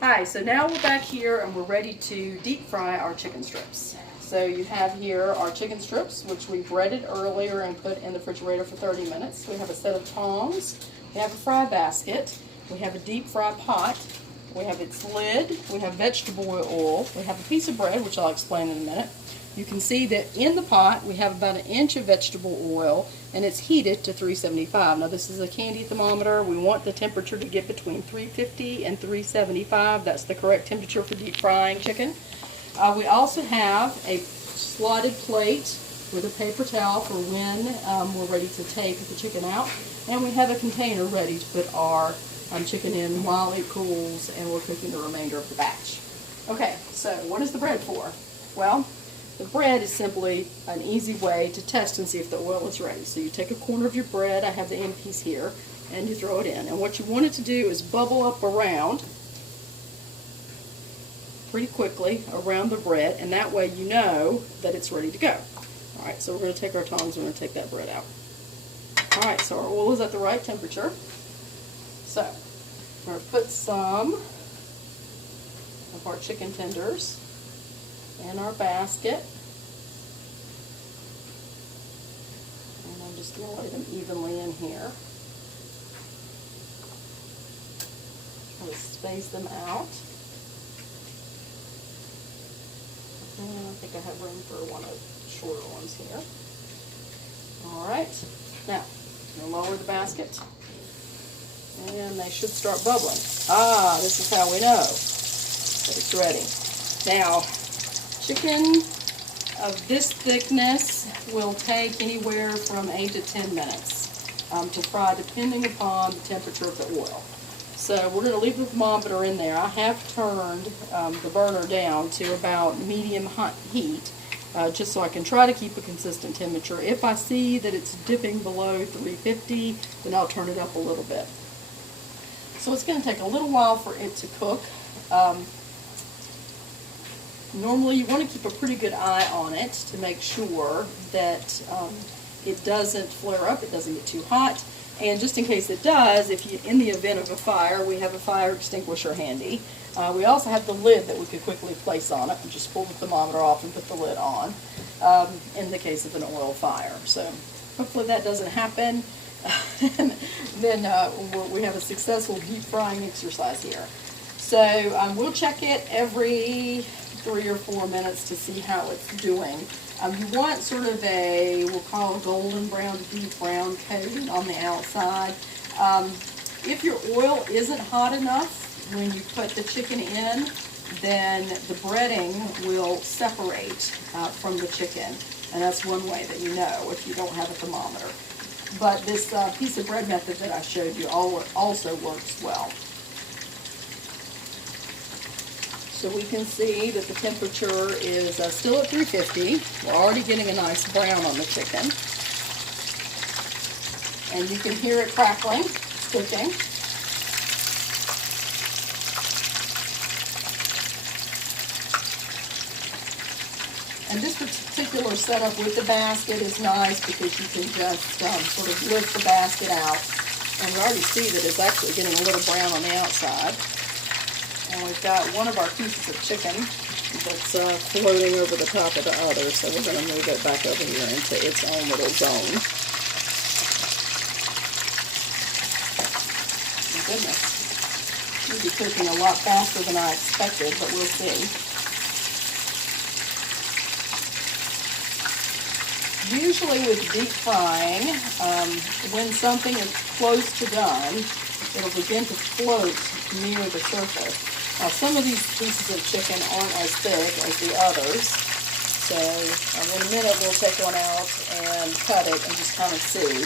Hi, so now we're back here and we're ready to deep fry our chicken strips. So you have here our chicken strips, which we breaded earlier and put in the refrigerator for 30 minutes. We have a set of tongs, we have a fry basket, we have a deep fry pot, we have its lid, we have vegetable oil, we have a piece of bread, which I'll explain in a minute. You can see that in the pot we have about 1 inch of vegetable oil and it's heated to 375. Now this is a candy thermometer. We want the temperature to get between 350 and 375. That's the correct temperature for deep frying chicken. We also have a slotted plate with a paper towel for when we're ready to take the chicken out. And we have a container ready to put our chicken in while it cools and we're cooking the remainder of the batch. Okay, so what is the bread for? Well, the bread is simply an easy way to test and see if the oil is ready. So you take a corner of your bread, I have the end piece here, and you throw it in. And what you want it to do is bubble up around pretty quickly around the bread, and that way you know that it's ready to go. Alright, so we're going to take our tongs and we're going to take that bread out. Alright, so our oil is at the right temperature. So we're going to put some of our chicken tenders in our basket. And I'm just going to lay them evenly in here. Try to space them out. And I think I have room for one of the shorter ones here. Alright, now I'm going to lower the basket. And they should start bubbling. Ah, this is how we know that it's ready. Now, chicken of this thickness will take anywhere from 8 to 10 minutes to fry, depending upon the temperature of the oil. So we're going to leave the thermometer in there. I have turned the burner down to about medium hot heat, just so I can try to keep a consistent temperature. If I see that it's dipping below 350, then I'll turn it up a little bit. So it's going to take a little while for it to cook. Normally you want to keep a pretty good eye on it to make sure that it doesn't flare up, it doesn't get too hot. And just in case it does, if you, in the event of a fire, we have a fire extinguisher handy. We also have the lid that we could quickly place on it and just pull the thermometer off and put the lid on in the case of an oil fire. So hopefully that doesn't happen. Then we have a successful deep frying exercise here. So we'll check it every 3 or 4 minutes to see how it's doing. You want sort of a, we'll call it golden brown, deep brown coating on the outside. If your oil isn't hot enough when you put the chicken in, then the breading will separate from the chicken. And that's one way that you know if you don't have a thermometer. But this piece of bread method that I showed you also works well. So we can see that the temperature is still at 350. We're already getting a nice brown on the chicken. And you can hear it crackling, cooking. And this particular setup with the basket is nice because you can just sort of lift the basket out. And we already see that it's actually getting a little brown on the outside. And we've got one of our pieces of chicken that's floating over the top of the other, so we're going to move it back over here into its own little zone. My goodness. It'll be cooking a lot faster than I expected, but we'll see. Usually with deep frying, when something is close to done, it'll begin to float near the surface. Now some of these pieces of chicken aren't as thick as the others, so in a minute we'll take one out and cut it and just kind of see,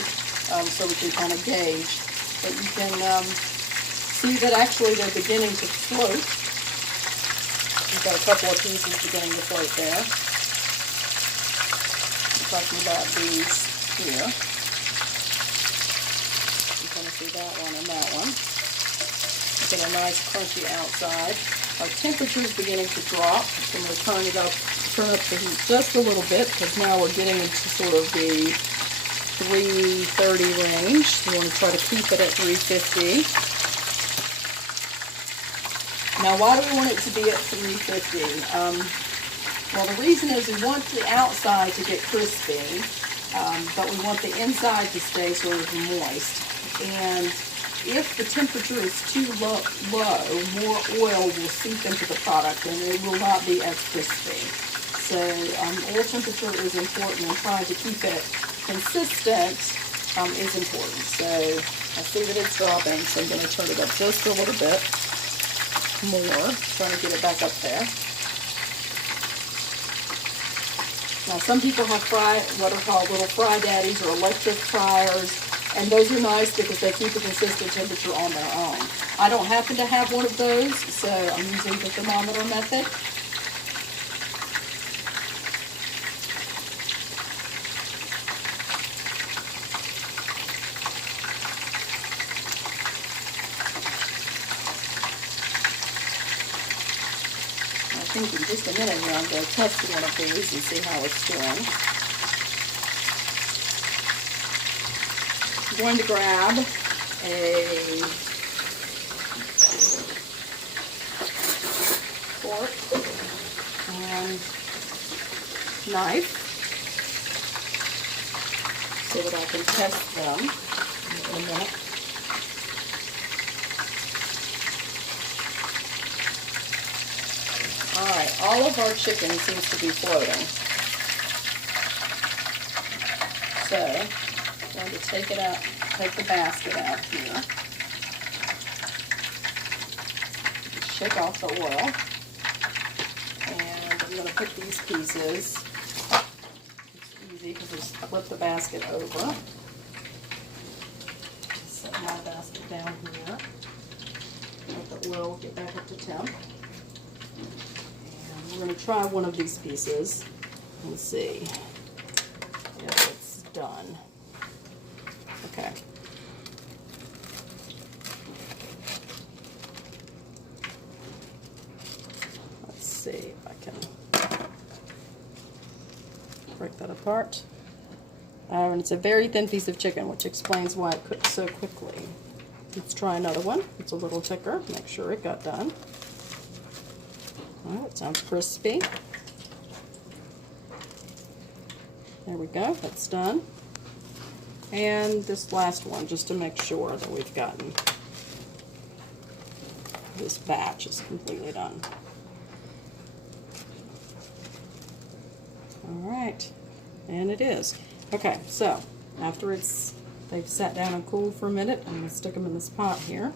so we can kind of gauge. But you can see that actually they're beginning to float. We've got a couple of pieces beginning to float there. I'm talking about these here. You kind of see that one and that one. Get a nice crunchy outside. Our temperature is beginning to drop, so I'm going to turn up the heat just a little bit because now we're getting into sort of the 330 range. We want to try to keep it at 350. Now, why do we want it to be at 350? Well, the reason is we want the outside to get crispy, but we want the inside to stay sort of moist. And if the temperature is too low, more oil will seep into the product and it will not be as crispy. So oil temperature is important, and trying to keep it consistent is important. So I see that it's dropping, so I'm going to turn it up just a little bit more, trying to get it back up there. Now, some people have what are called little fry daddies or electric fryers, and those are nice because they keep a consistent temperature on their own. I don't happen to have one of those, so I'm using the thermometer method. I think in just a minute here I'm going to test one of these and see how it's doing. I'm going to grab a fork and knife so that I can test them in a minute. Alright, all of our chicken seems to be floating. So, I'm going to take it out, take the basket out here. Shake off the oil. And I'm going to put these pieces, it's easy because I just flip the basket over. Just set my basket down here. Let the oil get back up to temp. And we're going to try one of these pieces and see if it's done. Okay. Let's see if I can break that apart. And it's a very thin piece of chicken, which explains why it cooked so quickly. Let's try another one. It's a little thicker. Make sure it got done. Oh, it sounds crispy. There we go. That's done. And this last one, just to make sure that we've gotten this batch is completely done. All right, and it is. Okay, so after they've sat down and cooled for a minute, I'm going to stick them in this pot here.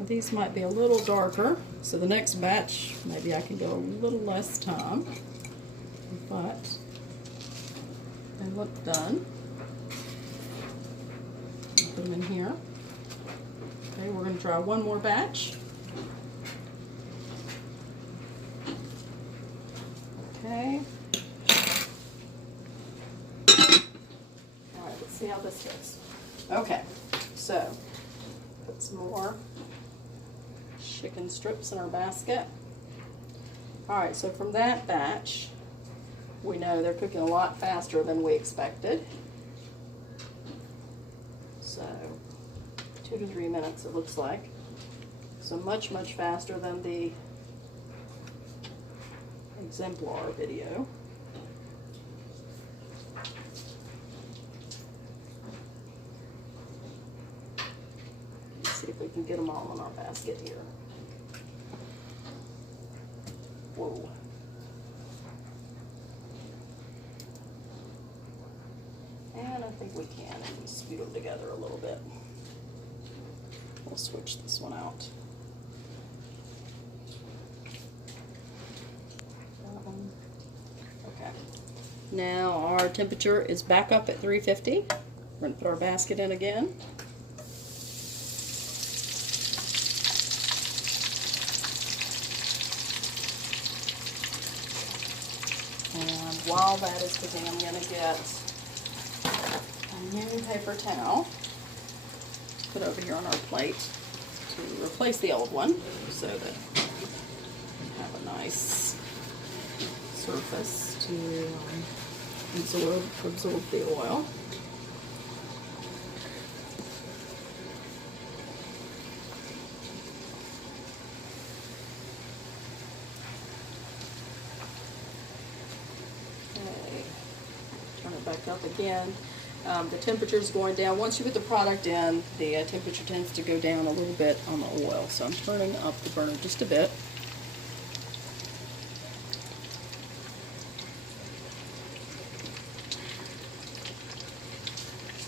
These might be a little darker, so the next batch, maybe I can go a little less time, but they look done. Put them in here. Okay, we're going to try one more batch. Okay. All right, let's see how this goes. Okay, so put some more chicken strips in our basket. All right, so from that batch, we know they're cooking a lot faster than we expected. So 2 to 3 minutes it looks like. So much faster than the exemplar video. Let's see if we can get them all in our basket here. Whoa. And I think we can, and we scoot them together a little bit. We'll switch this one out. Okay. Now our temperature is back up at 350. We're going to put our basket in again. And while that is cooking, I'm going to get a new paper towel, put over here on our plate to replace the old one so that we have a nice surface to absorb the oil. back up again. The temperature is going down. Once you put the product in, the temperature tends to go down a little bit on the oil. So I'm turning up the burner just a bit.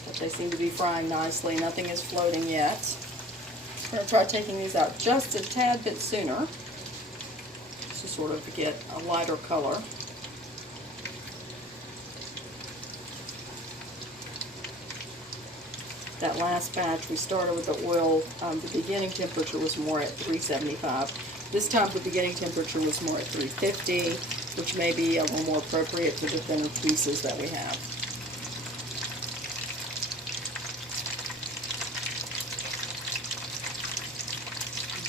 But they seem to be frying nicely. Nothing is floating yet. I'm going to try taking these out just a tad bit sooner to sort of get a lighter color. That last batch we started with the oil, the beginning temperature was more at 375. This time the beginning temperature was more at 350, which may be a little more appropriate for the thinner pieces that we have.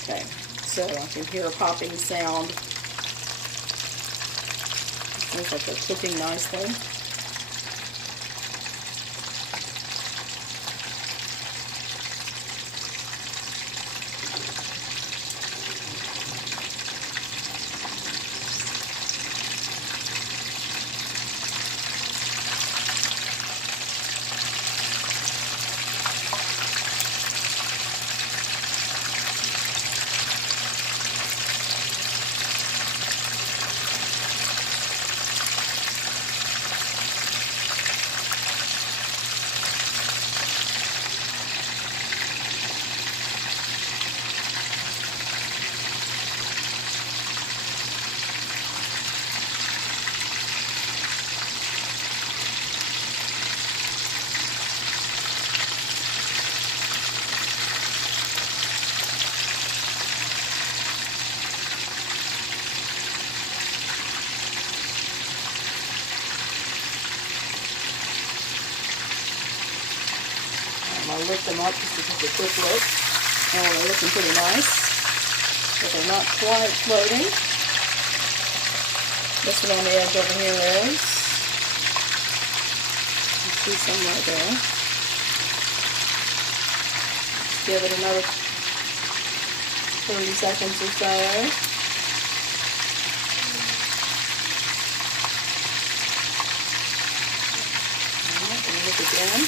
Okay, so I can hear a popping sound. It looks like they're cooking nicely. I'll lift them up just to take a quick look. Oh, they're looking pretty nice, but they're not quite floating. This one on the edge over here is. You see some right there. Give it another 30 seconds or so. And look again.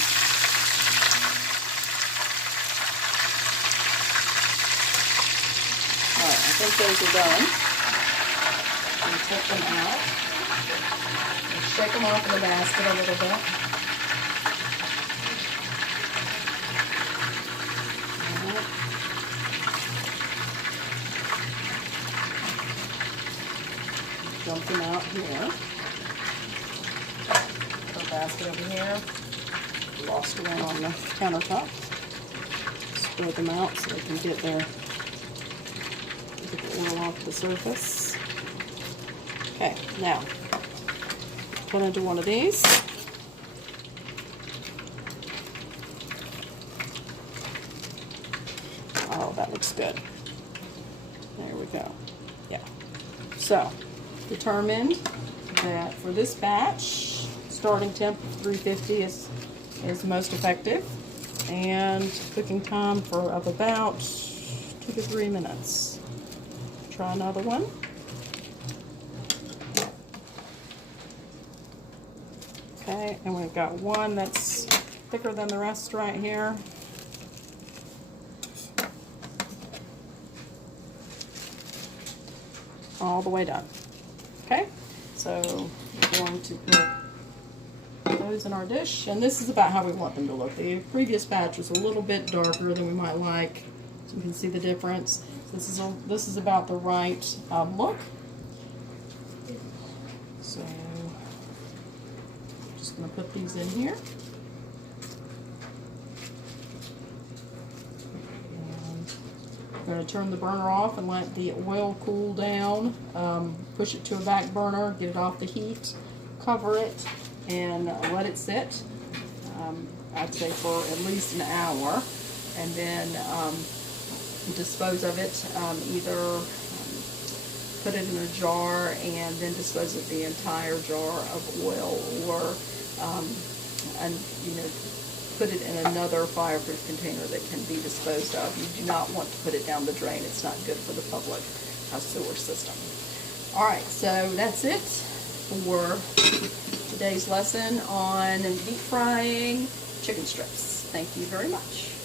I think those are done. And take them out. And shake them off in the basket a little bit. Dump them out here. Put the basket over here. Lost one on the countertop. Spread them out so they can get there. Get the oil off the surface. Okay, now put into one of these. Oh, that looks good. There we go. Yeah. So, determined that for this batch, starting temp of 350 is most effective, and cooking time of about 2 to 3 minutes. Try another one. Okay, and we've got one that's thicker than the rest right here. All the way done. Okay, so we're going to put those in our dish, and this is about how we want them to look. The previous batch was a little bit darker than we might like, so you can see the difference. This is about the right look. So I'm just going to put these in here. And I'm going to turn the burner off and let the oil cool down. Push it to a back burner, get it off the heat, cover it, and let it sit. I'd say for at least an hour, and then dispose of it, either put it in a jar and then dispose of the entire jar of oil, or put it in another fireproof container that can be disposed of. You do not want to put it down the drain. It's not good for the public sewer system. Alright, so that's it. for today's lesson on deep frying chicken strips. Thank you very much.